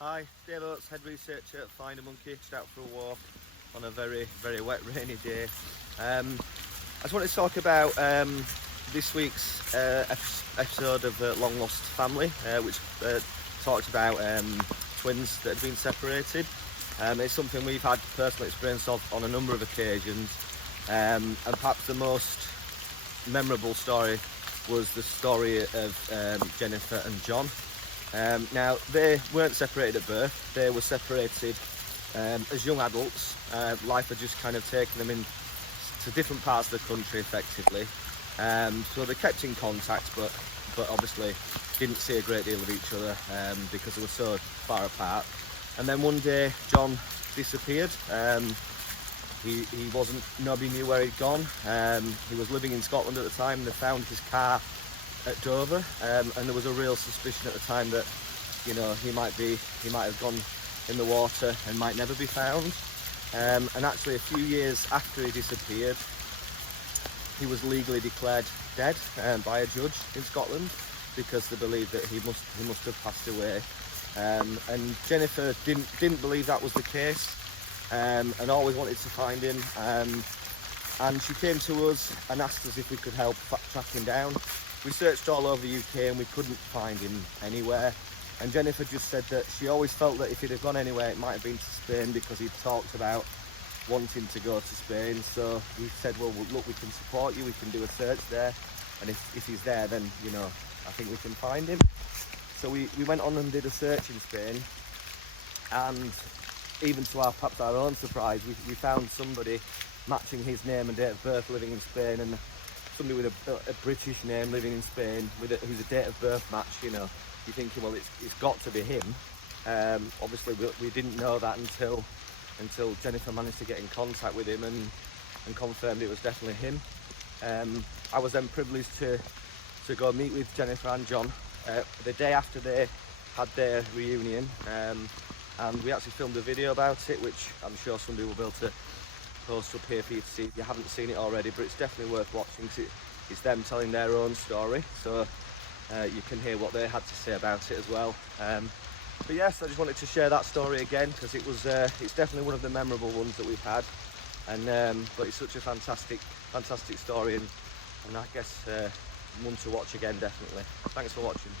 Hi, Dave Oates, head researcher at FinderMonkey, just out for a walk on a very, very wet, rainy day. I just want to talk about this week's episode of Long Lost Family, which talked about twins that had been separated. It's something we've had personal experience of on a number of occasions, and perhaps the most memorable story was the story of Jennifer and John. Now, they weren't separated at birth, they were separated as young adults. Life had just kind of taken them to different parts of the country effectively. So they kept in contact, but obviously didn't see a great deal of each other because they were so far apart. And then one day, John disappeared. Nobody knew where he'd gone. He was living in Scotland at the time. They found his car at Dover, and there was a real suspicion at the time that, you know, he might have gone in the water and might never be found. And actually, a few years after he disappeared, he was legally declared dead by a judge in Scotland because they believed that he must have passed away. And Jennifer didn't believe that was the case, and always wanted to find him. And she came to us and asked us if we could help track him down. We searched all over the UK and we couldn't find him anywhere. And Jennifer just said that she always felt that if he'd have gone anywhere, it might have been to Spain because he'd talked about wanting to go to Spain. So we said, well, look, we can support you, we can do a search there. And if he's there, then, you know, I think we can find him. So we went on and did a search in Spain. And even to perhaps our own surprise, we found somebody matching his name and date of birth living in Spain, and somebody with a British name living in Spain who's a date of birth match. You know, you're thinking, well, it's got to be him. Obviously, we didn't know that until Jennifer managed to get in contact with him and confirmed it was definitely him. I was then privileged to go meet with Jennifer and John the day after they had their reunion, and we actually filmed a video about it, which I'm sure somebody will be able to post up here for you to see if you haven't seen it already. But it's definitely worth watching because it's them telling their own story, so you can hear what they had to say about it as well. But yes, I just wanted to share that story again because it's definitely one of the memorable ones that we've had, and but it's such a fantastic story, and I guess one to watch again, definitely. Thanks for watching.